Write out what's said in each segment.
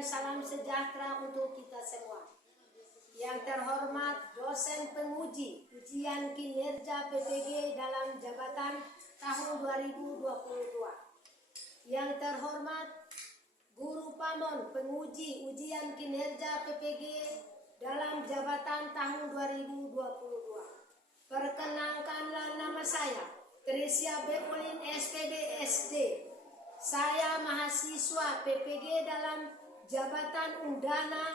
dan salam sejahtera untuk kita semua. Yang terhormat dosen penguji ujian kinerja PPG dalam jabatan tahun 2022. Yang terhormat Guru Pamon penguji ujian kinerja PPG dalam jabatan tahun 2022. Perkenalkanlah nama saya Tresia Bepolin SPD SD. Saya mahasiswa PPG dalam jabatan Undana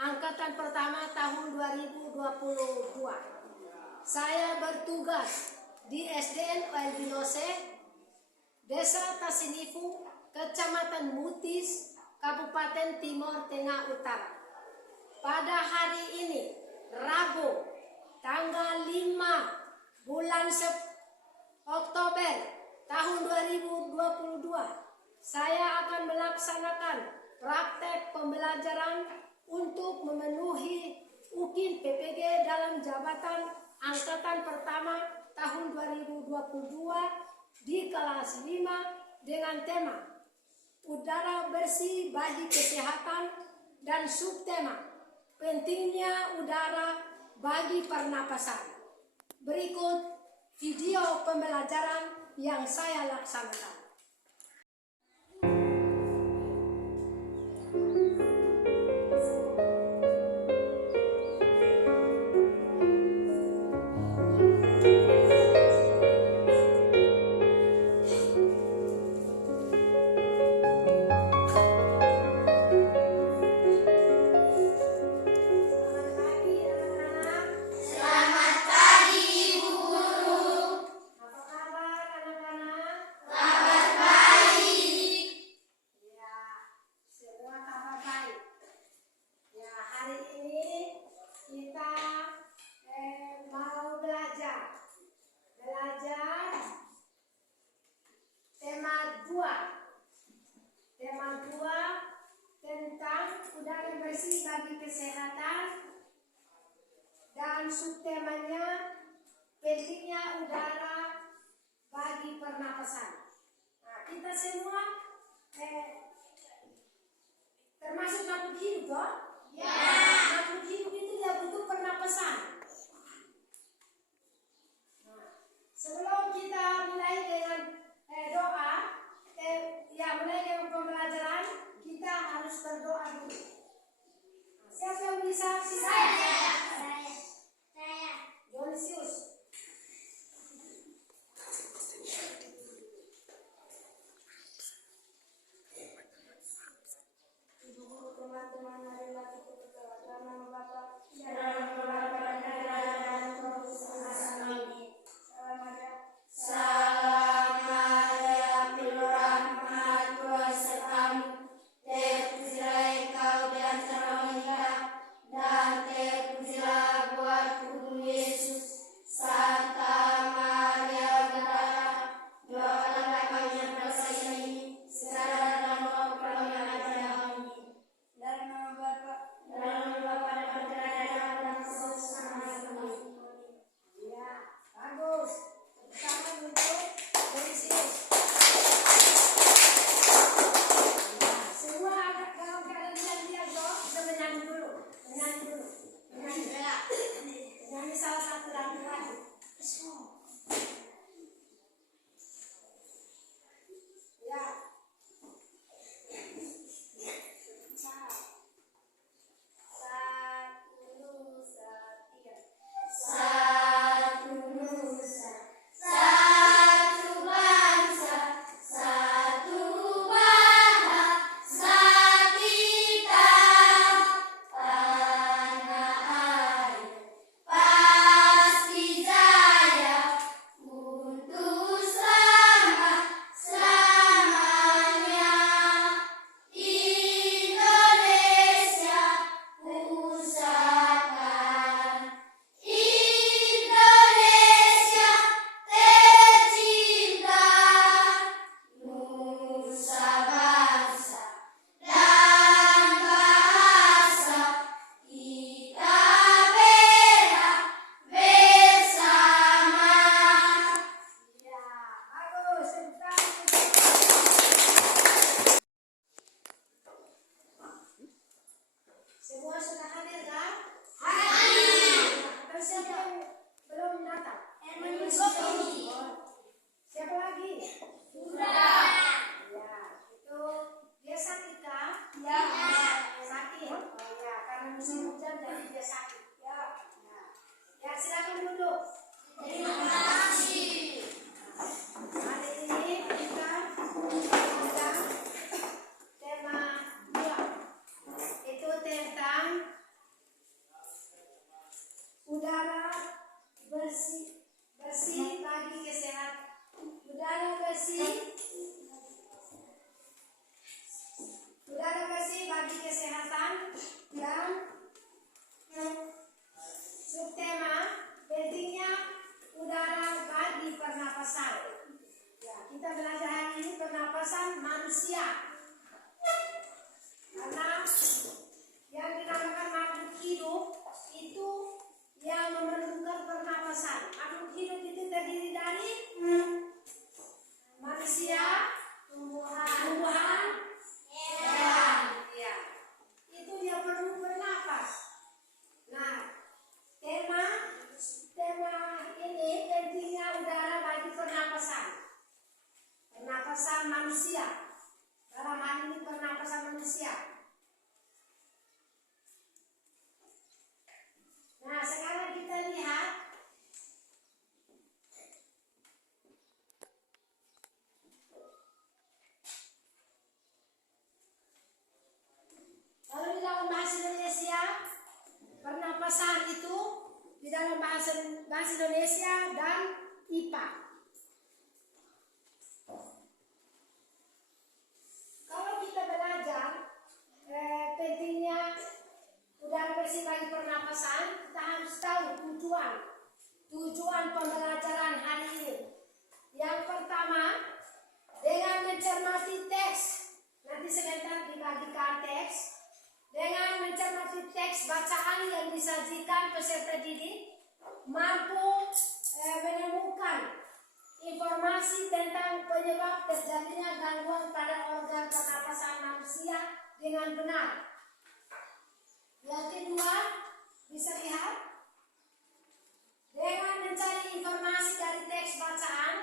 Angkatan Pertama tahun 2022. Saya bertugas di SDN Albinose, Desa Tasinifu, Kecamatan Mutis, Kabupaten Timur Tengah Utara. Pada hari ini, Rabu, tanggal 5 bulan Oktober tahun 2022, saya akan melaksanakan praktek pembelajaran untuk memenuhi UKIN PPG dalam jabatan Angkatan Pertama tahun 2022 di kelas 5 dengan tema Udara Bersih bagi Kesehatan dan subtema Pentingnya Udara bagi Pernapasan. Berikut video pembelajaran yang saya laksanakan. Tema 2 tentang udara bersih bagi kesehatan dan subtemanya pentingnya udara bagi pernapasan. Nah, kita semua termasuk makhluk hidup, toh? Ya. Makhluk hidup itu dia butuh pernapasan. Nah, sebelum kita mulai dengan doa, mulai dengan pembelajaran, kita harus berdoa dulu. Siapa yang bisa? Saya. Jonisius. Ibu guru, teman-teman, marilah kita berdoa. Dalam nama Bapa dan Roh Kudus. Salam. manusia. Karena yang dinamakan makhluk hidup itu yang memerlukan pernapasan. Makhluk hidup itu terdiri dari manusia, tumbuhan, hewan. Ya. Itu yang perlu bernapas. Nah, tema ini pentingnya udara bagi pernapasan. Pernapasan manusia. Dalam hal ini pernapasan manusia. Nah, sekarang kita lihat kalau di dalam bahasa Indonesia pernapasan itu di dalam bahasa Indonesia dan IPA. Kalau kita belajar pentingnya udara bersih bagi pernapasan, kita harus tahu tujuan pembelajaran hari ini. Yang pertama, dengan mencermati teks, nanti sebentar dibagikan teks. Dengan mencermati teks bacaan yang disajikan peserta didik, mampu menemukan informasi tentang penyebab terjadinya gangguan pada organ pernapasan manusia dengan benar. Yang kedua, bisa lihat, dengan mencari informasi dari teks bacaan,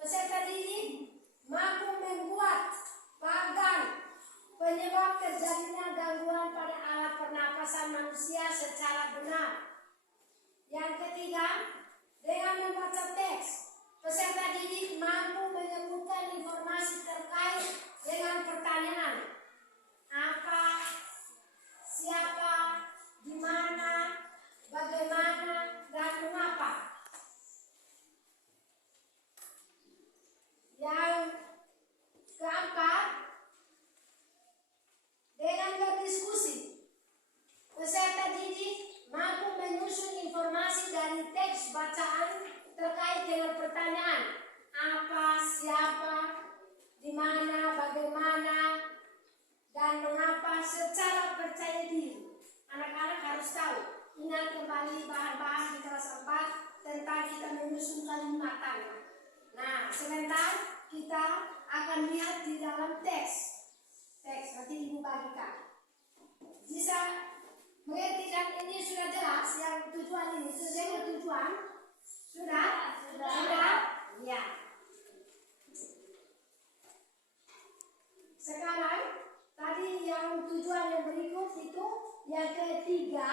peserta didik mampu membuat bagan penyebab terjadinya gangguan pada alat pernapasan manusia secara benar. Yang ketiga, dengan membaca teks, peserta didik mampu menemukan informasi terkait dengan pertanyaan apa, siapa, di mana, bagaimana, dan mengapa. Yang keempat, dengan berdiskusi, peserta didik mampu menyusun informasi dari teks bacaan terkait dengan pertanyaan apa, siapa, di mana, bagaimana, dan mengapa secara percaya diri. Anak-anak harus tahu. Ingat kembali bahan-bahan di kelas 4 tentang kita menyusun kalimat tanda. Nah, sebentar kita akan lihat di dalam teks. Nanti ibu bagikan. Bisa mengerti kan? Ini sudah jelas yang tujuan ini. Sudah tujuan? Sudah? Ya. Sekarang tadi yang tujuan yang berikut itu yang ketiga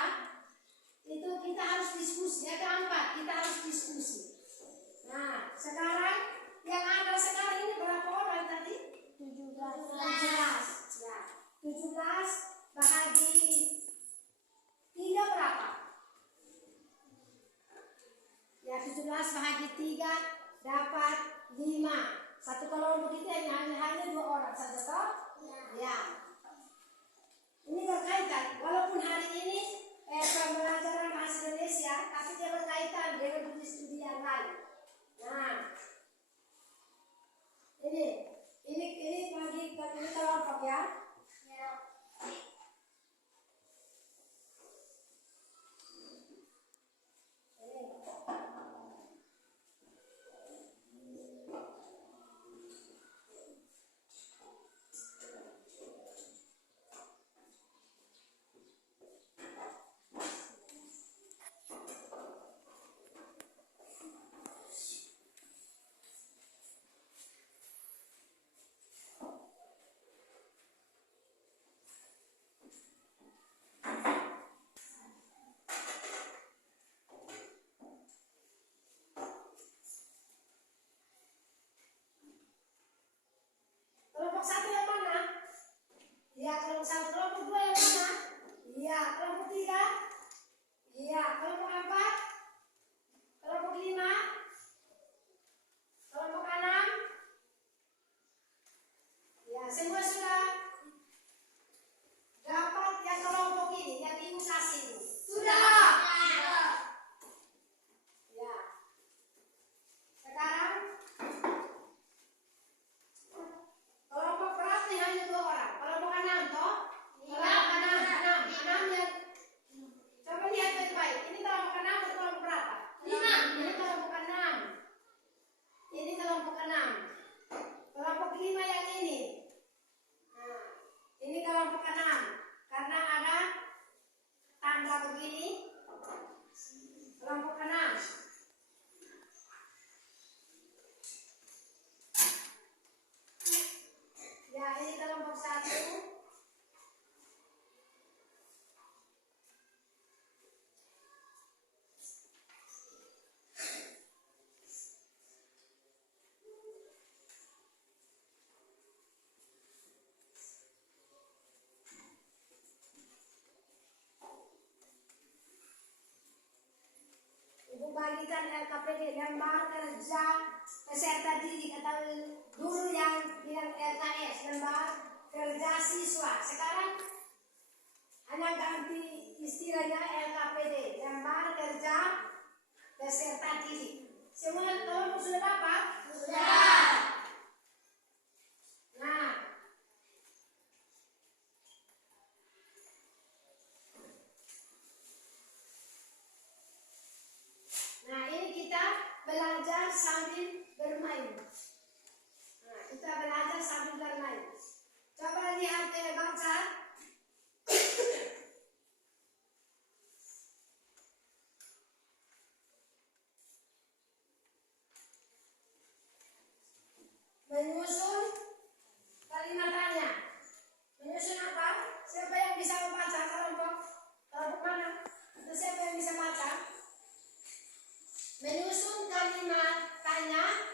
itu kita harus diskusi. Yang keempat kita harus diskusi. Nah, sekarang yang ada sekarang ini berapa orang tadi? 17. Ya, 17 bahagi 3 berapa? Ya, 17 bahagi 3 dapat 5. Satu kelompok itu hanya 2 orang saja toh? Ya. Ini berkaitan, walaupun hari ini pembelajaran bahasa Indonesia, tapi dia berkaitan dengan buku studi yang lain. Nah, ini bagi kelompok ya. Kelompok 1 yang mana? Iya, kelompok 1. Kelompok 2 yang mana? Iya, kelompok 3. Iya, kelompok 4. Kelompok 5. Kelompok 6. Ya, semua sudah dapat yang kelompok ini, yang ibu kasih ini. Sudah. Ya. Sekarang kelompok berapa? lanjutan LKPD, lembar kerja peserta didik atau dulu yang bilang LKS, lembar kerja siswa. Sekarang hanya ganti istilahnya LKPD, lembar kerja peserta didik. Semua kelompok sudah dapat? Sudah. Nah, ini kita belajar sambil bermain. Nah, kita belajar sambil bermain. Coba lihat baca. Menyusun kalimat tanya. Menyusun apa? Siapa yang bisa membaca? Kelompok mana? Atau siapa yang bisa baca? Menyusun kalimat tanya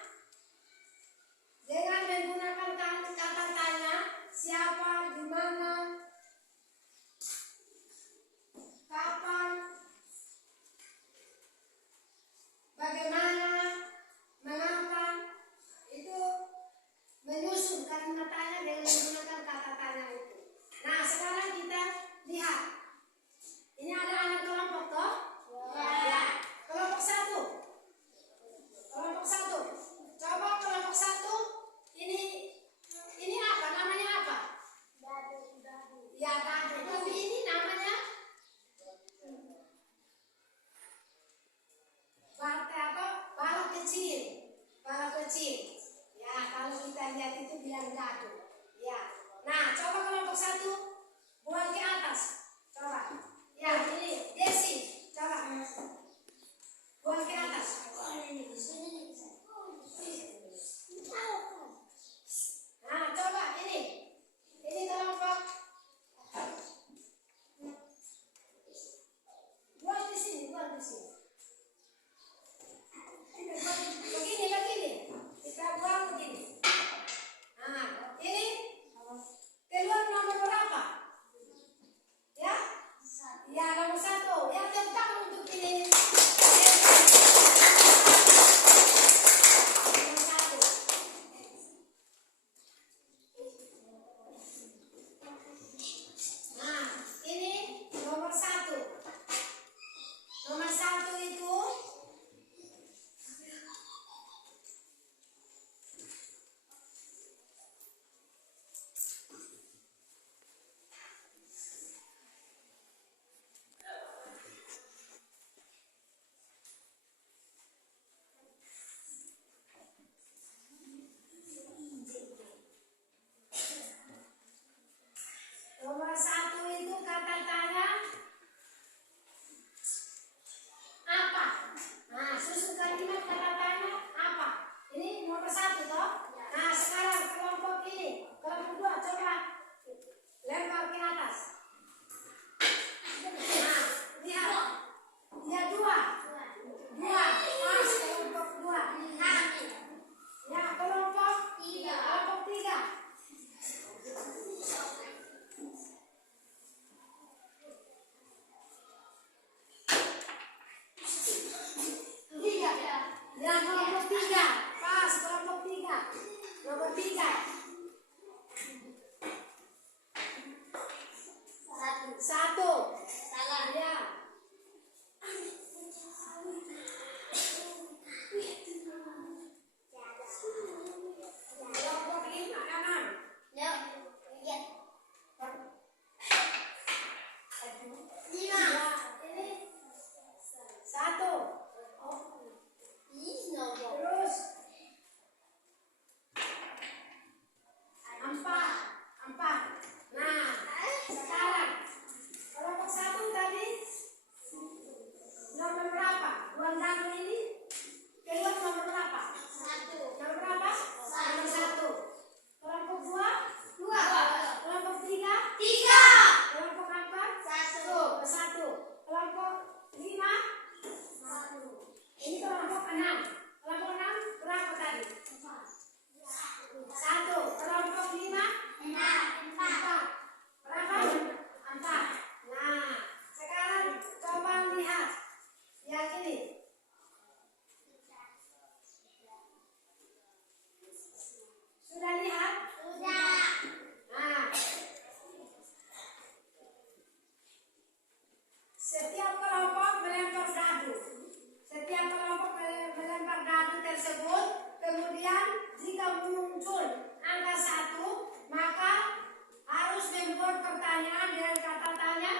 membuat pertanyaan dengan kata tanya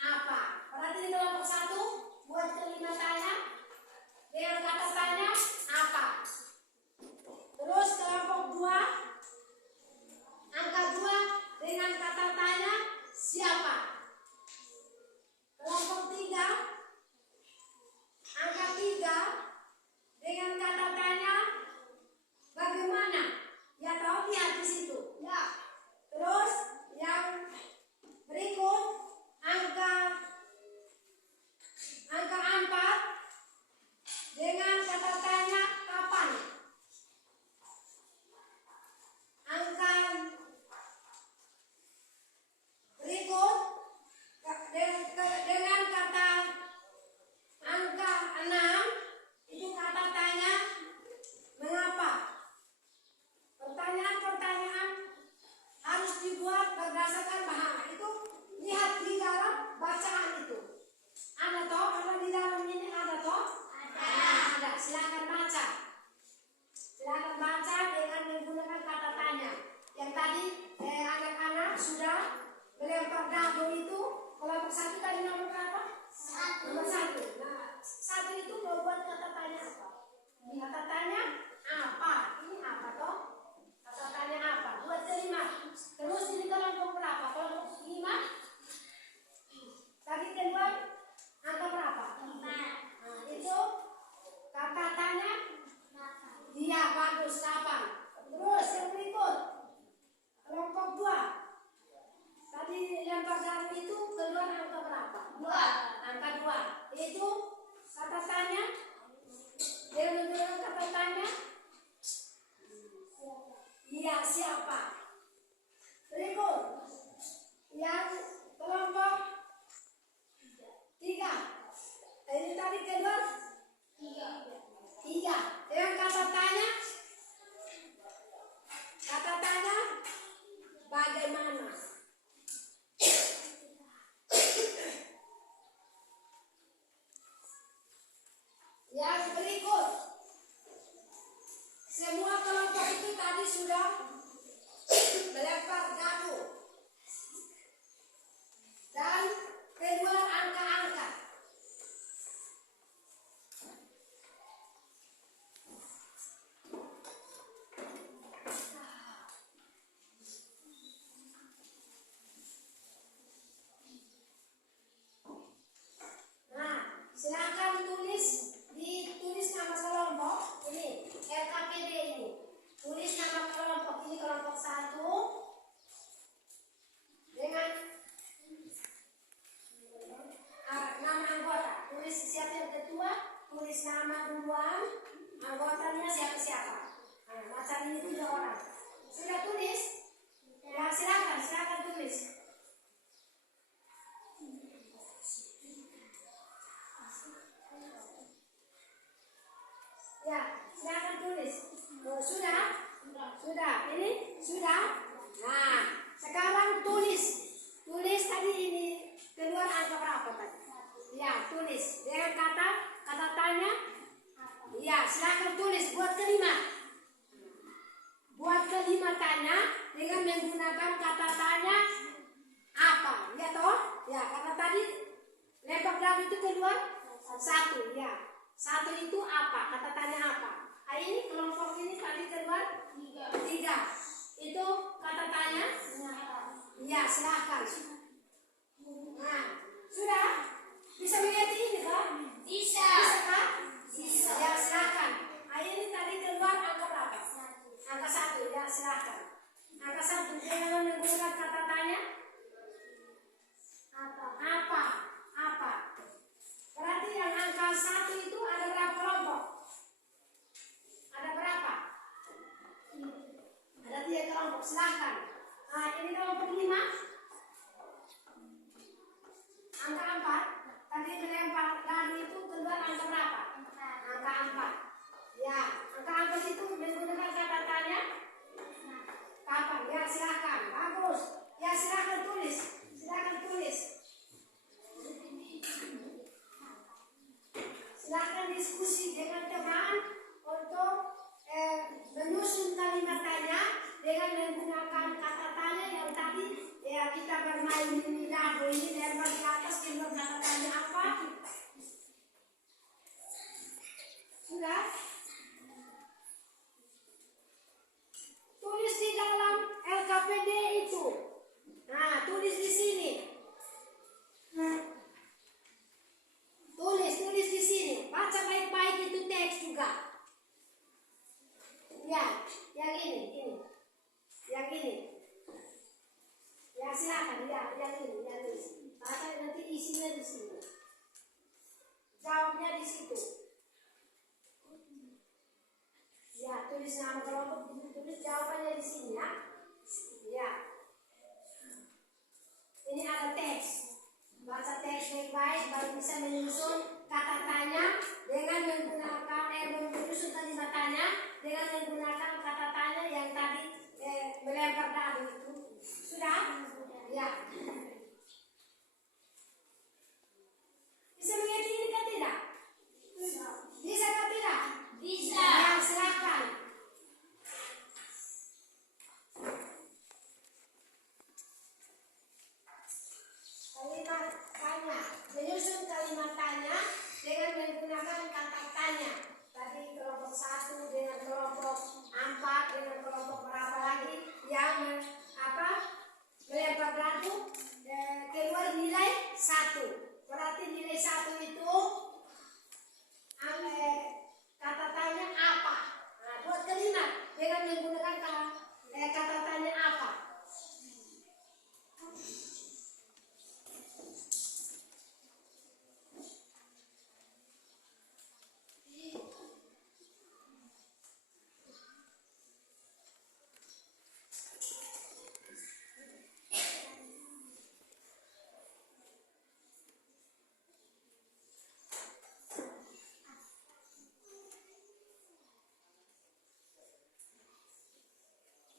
apa. Berarti kelompok 1 buat kalimat tanya dengan kata tanya apa. Terus kelompok 2 angka 2 dengan kata tanya siapa. Kelompok 3 angka 3 dengan kata tanya bagaimana. Ya tahu lihat di situ. Ya. Terus yang berikut angka 4 dengan kata tanya kapan. Angka berikut dengan kata angka 6 itu kata tanya mengapa. Pertanyaan-pertanyaan harus dibuat berdasarkan bahasa. Itu lihat di dalam bacaan itu. Ada toh? Ada di dalam ini ada toh? Ada. Silakan baca. Silakan baca dengan menggunakan kata tanya. Yang tadi anak-anak sudah melempar dado itu. Kelompok 1 tadi nomor berapa? 1. Nomor 1. Nah, 1 itu membuat kata tanya apa? Kata tanya apa? Ini apa toh? Kata tanya apa? Buat kalimat. Terus ini kelompok berapa? Kelompok 5. Tadi keluar angka berapa? 5. Nah, itu kata tanya. Iya, bagus. Kapan? Terus yang berikut kelompok 2. Tadi lempar dado itu keluar angka berapa? 2. Angka 2. Itu kata tanya. Dia menggunakan kata tanya. Iya, siapa? Berikut yang kelompok 3. Ini tadi keluar 3. Yang kata tanya bagaimana. Yang berikut semua kelompok itu tadi sudah melempar dado dan keluar angka-angka. Nah, silakan ditulis nama kelompok ini LKPD ini. Tulis nama kelompok ini kelompok 1 dengan nama anggota. Tulis siapa yang ketua, tulis nama duluan, anggotanya siapa-siapa. Nah, macam ini 3 orang. Sudah tulis? Ya, silakan tulis. Ya, silakan tulis. Oh, sudah? Ini sudah? Nah, sekarang tulis tadi ini keluar angka berapa tadi? Ya, tulis dengan kata tanya. Ya, silakan tulis buat kalimat. Buat kalimat tanya dengan menggunakan kata tanya apa? Ya toh? Ya, karena tadi lempar dado itu keluar 1. Ya, 1 itu apa? Kata tanya apa? Ini kelompok ini tadi keluar 3. Itu kata tanya. Ya, silakan. Nah, sudah bisa mengerti ini kan? Bisa kan? Bisa. Ya, silakan. Ini tadi keluar angka berapa? Angka 1. Ya, silakan. Angka 1 dengan menggunakan kata tanya apa? Berarti yang angka 1 itu ada berapa kelompok? Ada berapa? Ada 3 kelompok. Silakan. Nah, ini kelompok 5. Angka 4. Tadi melempar dado itu keluar angka berapa? Angka 4. Ya, angka 4 itu menggunakan kata tanya kapan? Ya, silakan. ini dahulu ini lempar ke atas, keluar kata tanya apa? Sudah? Tulis di dalam LKPD itu. Nah, tulis di sini. Tulis di sini. Baca baik-baik itu teks juga. Ya, yang ini. Yang ini. Ya, silakan. Ya, yang ini. Baca nanti isinya di sini. Jawabnya di situ. Ya, tulis nama kelompok, tulis jawabannya di sini ya. Ya. Ini ada teks. Baca teks baik-baik, baru bisa menyusun kata tanya dengan menggunakan menyusun kalimat tanya dengan menggunakan kata tanya yang tadi melempar dadu itu. Sudah? Ya. Bisa mengerti ini kan tidak? Bisa kan tidak? Bisa. Ya, silakan. Kalimat tanya. Menyusun kalimat tanya dengan menggunakan kata tanya. Tadi kelompok 1 dengan kelompok 4 dengan kelompok berapa lagi yang melempar dadu keluar nilai 1. Berarti nilai 1 itu kata tanya apa? Nah, buat kalimat dengan menggunakan kata tanya apa?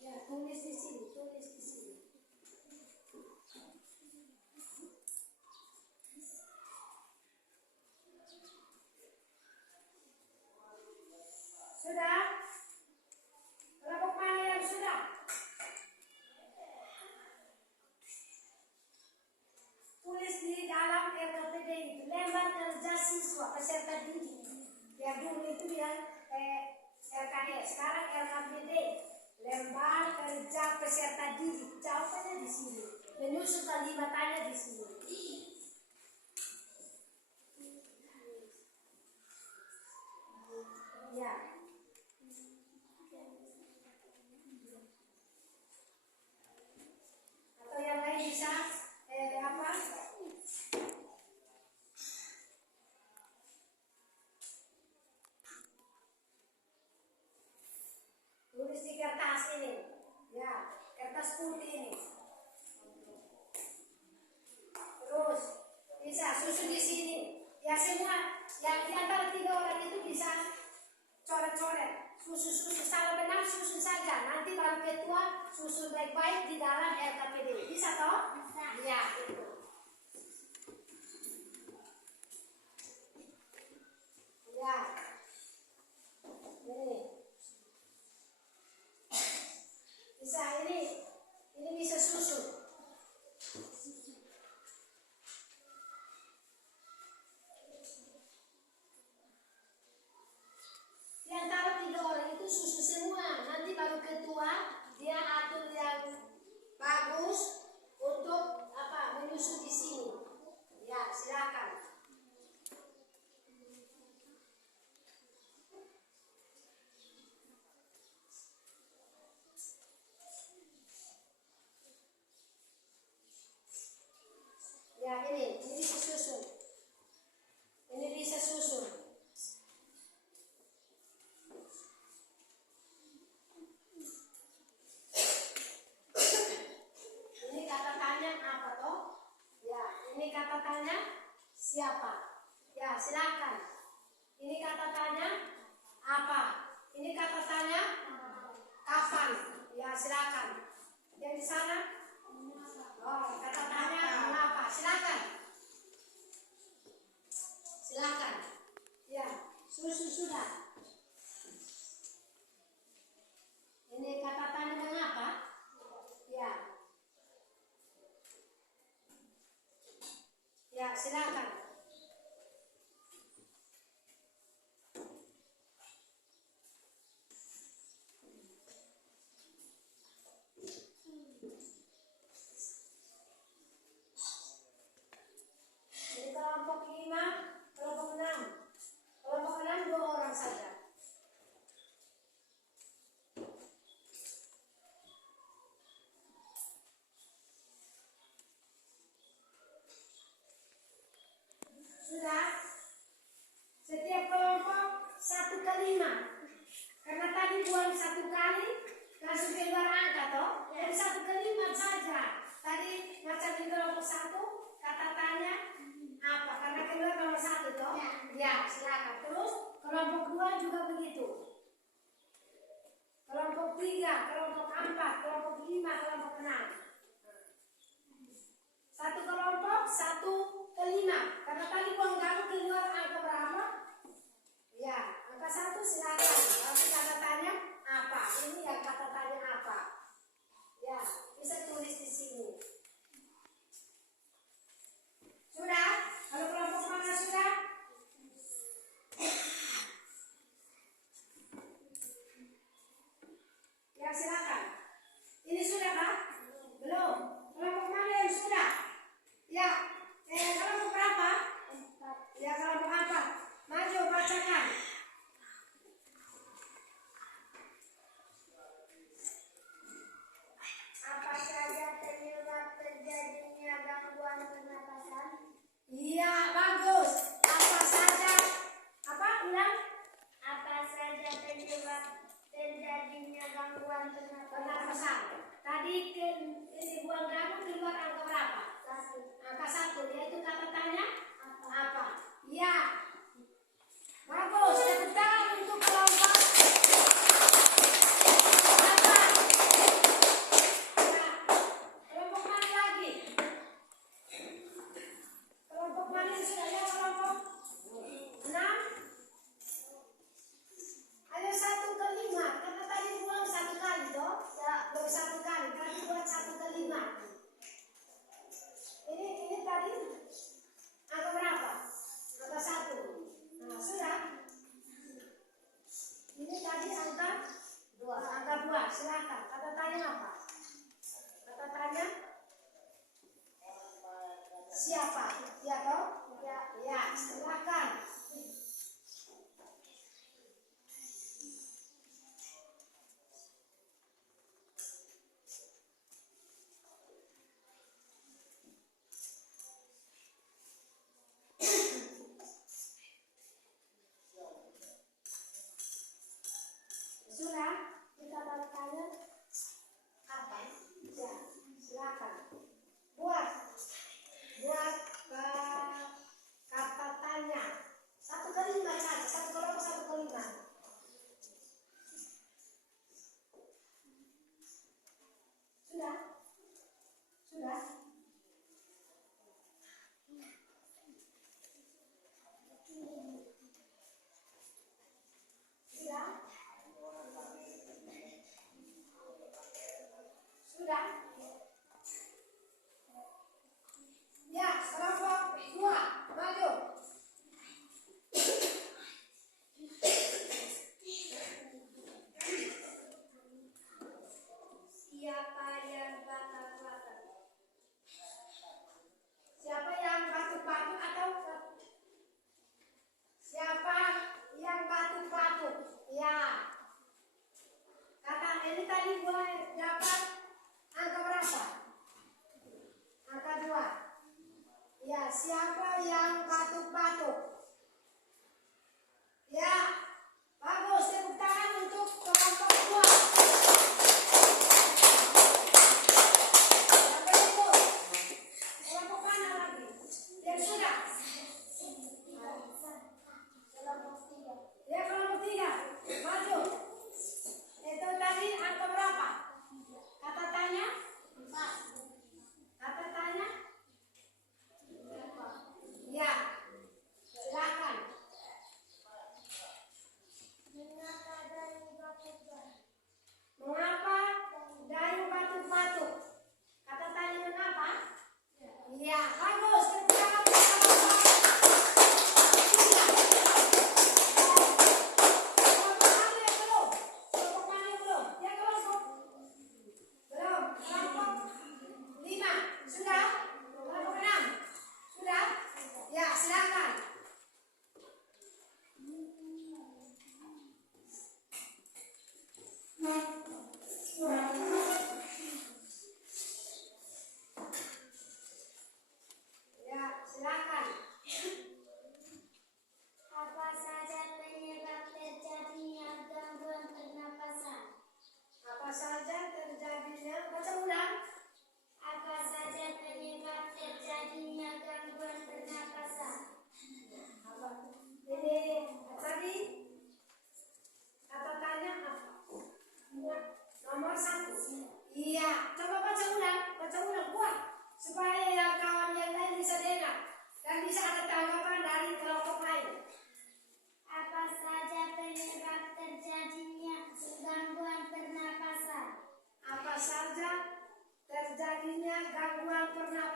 Ya, tulis di sini. Sudah? Kelompok mana yang sudah? Tulis di dalam LKPD itu lembar kerja siswa peserta didik. Ya dulu itu yang LKS, sekarang LKPD. Lembar kerja peserta didik. Jawabannya di sini. Menyusun kalimat tanya di sini. Ya. Atau yang lain bisa apa? Tulis di kertas ini. Ya, kertas putih ini. Terus bisa susun di sini. Ya semua yang di antara 3 orang itu bisa coret-coret. Susun salah benar susun saja. Nanti baru ketua susun baik-baik di dalam LKPD. Bisa toh? Bisa. Ya, itu. Ya. Ini. Bisa ini bisa susun. Di antara 3 orang itu susun semua. Nanti baru ketua dia atur yang bagus untuk menyusun di sini. Ya, silakan. Ya, ini bisa susun. Ini bisa susun. Ini kata tanya apa toh? Ya, ini kata tanya siapa? Ya, silakan. Ini kata tanya apa? Ini kata tanya kapan? Ya, silakan. Yang di sana? Oh, kata tanya mengapa? Silakan. Silakan. Ya, sudah. Ini kata tanya mengapa? Ya. silakan. Ini kelompok 5, kelompok 6. Kelompok 6 2 orang saja. Sudah? Setiap kelompok 1 ke 5. Karena tadi buang 1 kali, langsung keluar angka toh. Jadi 1 ke 5 saja. Tadi macam di kelompok 1, kata tanya apa? Karena keluar nomor 1 toh. Ya, silakan. Terus kelompok 2 juga begitu. Kelompok 3, kelompok 4, kelompok 5, kelompok 6. Satu kelompok 1 ke 5. Karena tadi buang kamu keluar angka berapa? Ya, angka 1 silakan. Tapi kata tanya apa? Ini ya kata tanya apa? Ya, bisa tulis di sini. Sudah? Kalau kelompok mana sudah? Ya, silakan. Ini sudah kah? Belum. Kelompok mana yang sudah? Ya, kelompok berapa? Ya, kelompok 4. Maju bacakan. Apa saja penyebab terjadinya gangguan pernapasan? Iya, bagus. Apa saja? Apa? Ulang. Apa saja penyebab terjadinya gangguan pernapasan? Pernapasan. Tadi ini buang kamu keluar angka berapa? 1. Angka 1. Yaitu kata tanya apa? Iya. Bagus. Tepuk tangan untuk kelompok 4. Ya. Kelompok mana lagi? Kelompok mana yang sudah ya? Kelompok 6. Ayo 1 ke 5. Karena tadi buang 1 kali toh? Ya, belum 1 kali. Tadi buat 1 ke 5. Ini tadi angka berapa? Angka 1. Nah, sudah. Ini tadi angka 2. Angka 2. Silakan. Kata tanya apa? Kata tanya siapa? Ya toh? Ya, ya. Silakan. Sudah? Kita tanya apa? Ya, silakan. Buat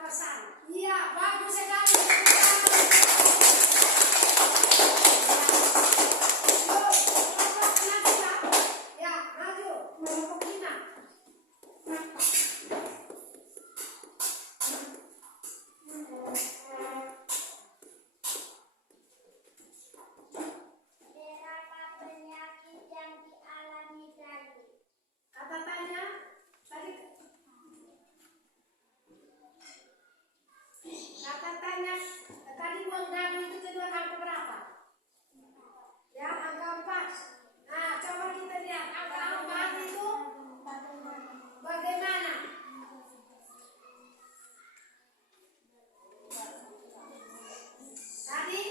pesan. Iya, bagus sekali. Ya, maju. Kelompok 5. Berapa penyakit yang dialami Dani? Kata tanya tadi. Kata tanya tadi uang dadu itu keluar angka berapa? Ya, angka 4. Nah, coba kita lihat angka 4 itu bagaimana? Tadi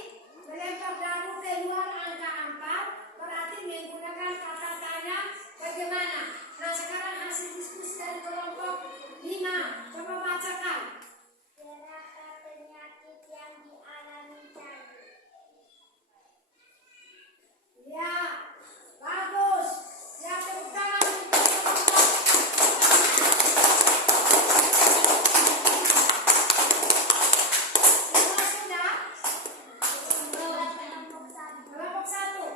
melempar dadu keluar angka 4 berarti menggunakan kata tanya bagaimana? Nah, sekarang hasil diskusi dari kelompok 5. Coba bacakan. Berapa penyakit yang dialami Dani? Ya, bagus. Ya, tepuk tangan. Semua sudah? Kelompok 1.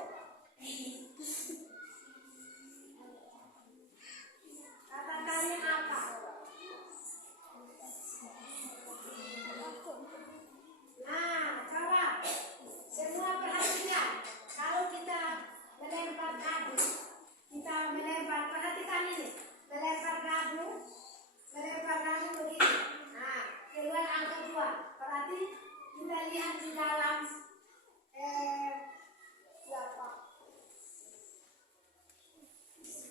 Kata tanya apa? Nah, coba semua perhatikan. Kalau kita melempar dadu, perhatikan ini. Melempar dadu begini. Nah, keluar angka 2. Berarti kita lihat di dalam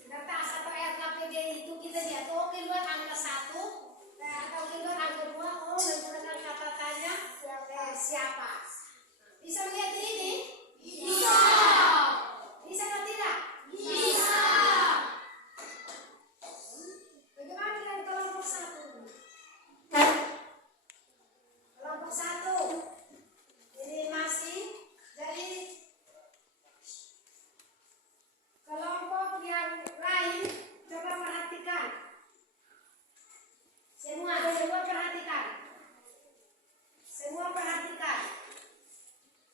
kertas atau RKPD itu kita lihat, oh keluar angka 1, atau keluar angka 2, oh menggunakan kata tanya siapa. Bisa melihat ini? Bisa. Bisa atau tidak? Bisa. Bagaimana dengan kelompok 1? Kelompok 1 ini masih jadi kelompok yang lain. Coba perhatikan. Semua perhatikan. Semua perhatikan.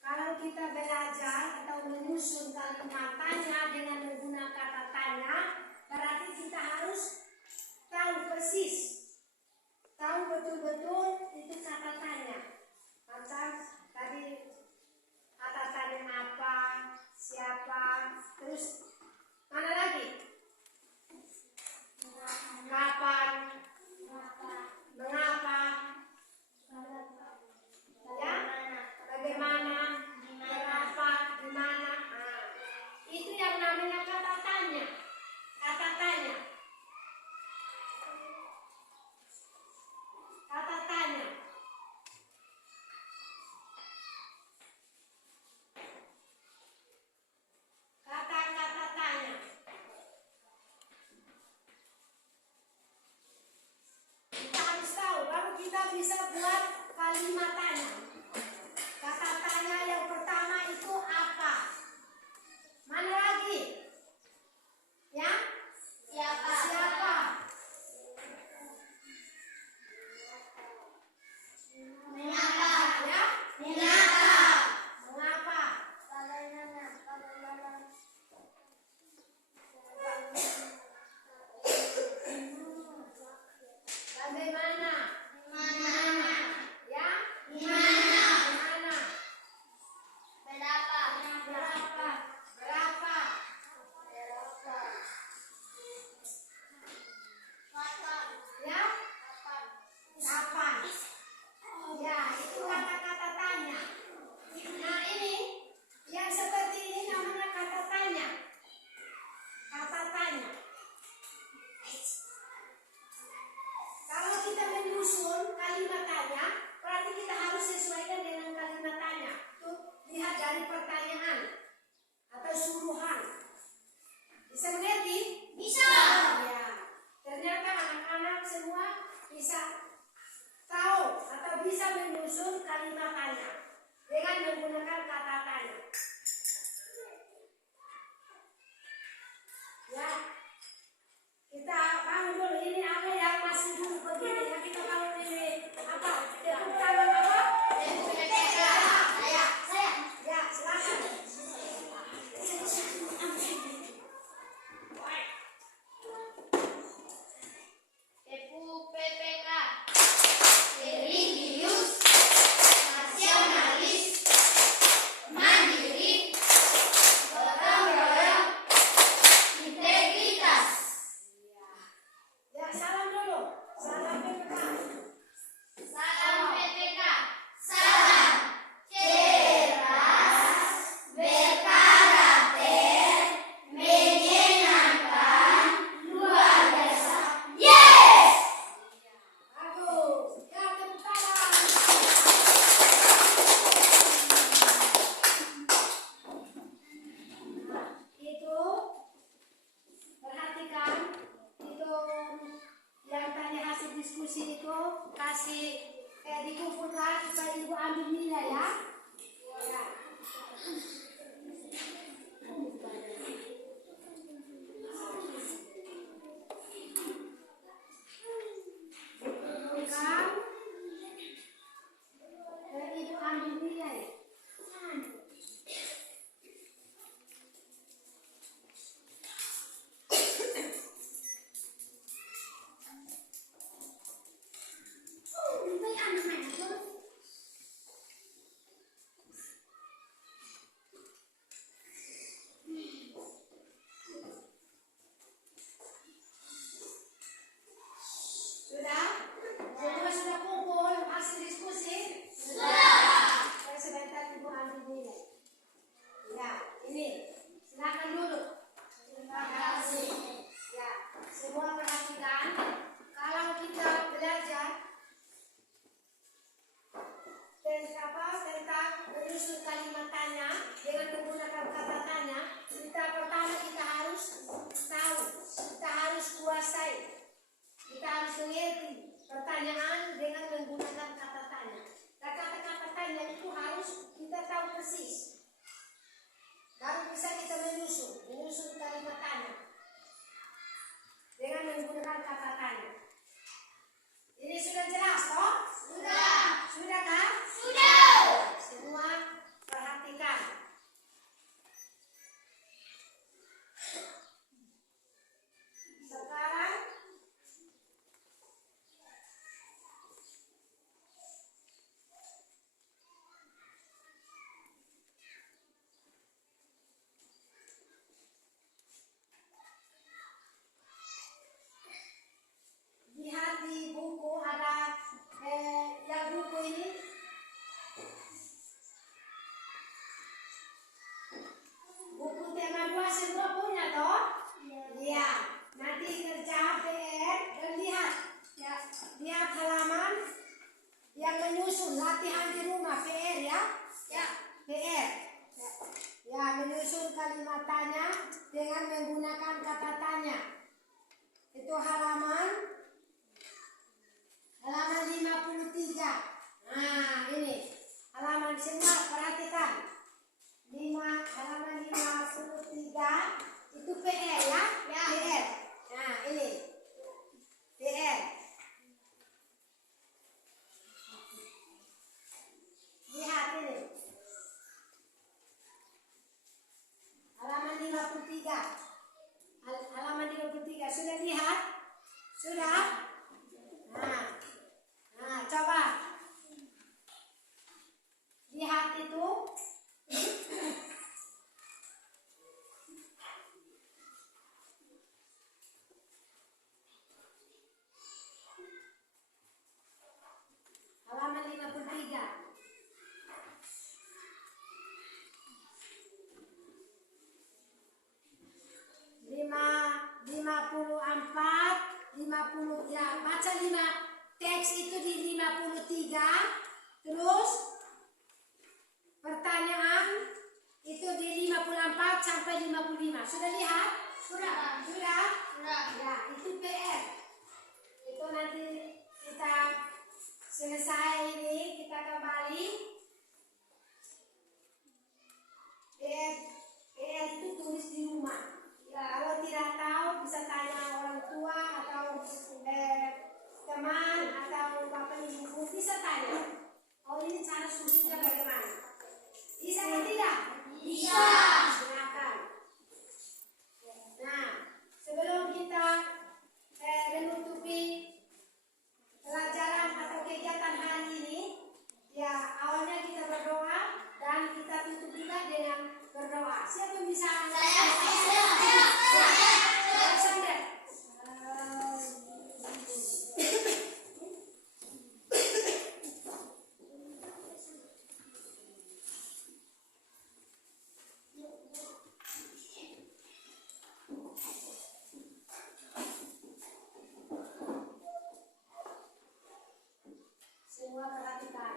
Kalau kita belajar atau menyusun kalimat tanya dengan menggunakan kata tanya, berarti kita harus tahu persis, tahu betul-betul itu kata tanya. Macam tadi kata tanya apa, siapa, terus mana lagi? Kapan, mengapa, ya, bagaimana, berapa, di mana. Nah, itu yang namanya kata tanya. Kata tanya. Kata tanya. Kata-kata tanya. Kita harus tahu, baru kita bisa buat kalimat tanya. Kata tanya yang pertama itu apa? Mana lagi? Ya? Siapa? Siapa? Mengapa? Ya? Mengapa? Mengapa? Bagaimana? Bagaimana? Mana? Ya? Mana? Mana? Berapa? Berapa? Berapa? Kapan? Ya? Kapan? Ya, itu kata-kata tanya. Nah, ini yang seperti ini namanya kata tanya. Kata tanya. Kalau kita menyusun kalimat tanya, berarti kita harus sesuaikan dengan kalimat tanya. Tuh, lihat dari pertanyaan atau suruhan. Bisa mengerti? Bisa. Ya. Ternyata anak-anak semua bisa tahu atau bisa menyusun kalimat tanya dengan menggunakan kata tanya. Ya, kita bangun dulu. Ini apa yang masih dulu begini? Ya, kita bangun ini apa? kasih dikumpulkan supaya ibu ambil nilai ya. Ya. Kumpulkan. Ibu ambil nilai. Sudah? Semua sudah kumpul hasil diskusi? Sudah. Sebentar ibu ambil nilai. Ya, ini. Silakan dulu. Terima kasih. Ya, semua perhatikan. Kalau kita belajar tentang menyusun kalimat tanya dengan menggunakan kata tanya, pertama kita harus tahu, kita harus kuasai. Kita harus mengerti pertanyaan dengan menggunakan kata tanya. Dan kata-kata tanya itu harus kita tahu persis. Baru bisa kita menyusun kalimat tanya dengan menggunakan kata tanya. Ini sudah jelas toh? Sudah. Sudah kan? Sudah. Semua perhatikan. Sekarang lihat di buku ada yang buku ini buku tema 2 semua punya toh? Iya. Nanti kerja PR dan lihat ya, lihat halaman yang menyusun latihan di rumah PR ya. Ya, PR. Ya, menyusun kalimat tanya dengan menggunakan kata tanya. Itu halaman 53. Nah, ini halaman semua perhatikan. Halaman 53 itu PR ya? Ya. PR. Nah, ini PR. Lihat ini. Halaman 53. Halaman 53 sudah lihat? Sudah? Nah, coba lihat itu. Halaman 53. Ya, baca 5 teks itu di 53, terus pertanyaan itu di 54 sampai 55. Sudah lihat? Sudah. Ya, itu PR. Itu nanti kita selesai ini, kita kembali. PR itu tulis di rumah. Ya, kalau tidak tahu bisa tanya orang tua atau teman atau bapak ibu, bisa tanya. Oh, ini cara susunnya bagaimana? Bisa atau tidak? Bisa. Silakan. Nah, sebelum kita menutupi pelajaran atau kegiatan hari ini, ya awalnya kita berdoa dan kita tutup juga dengan berdoa. Siapa yang bisa? Saya. Alexander. Semua perhatikan.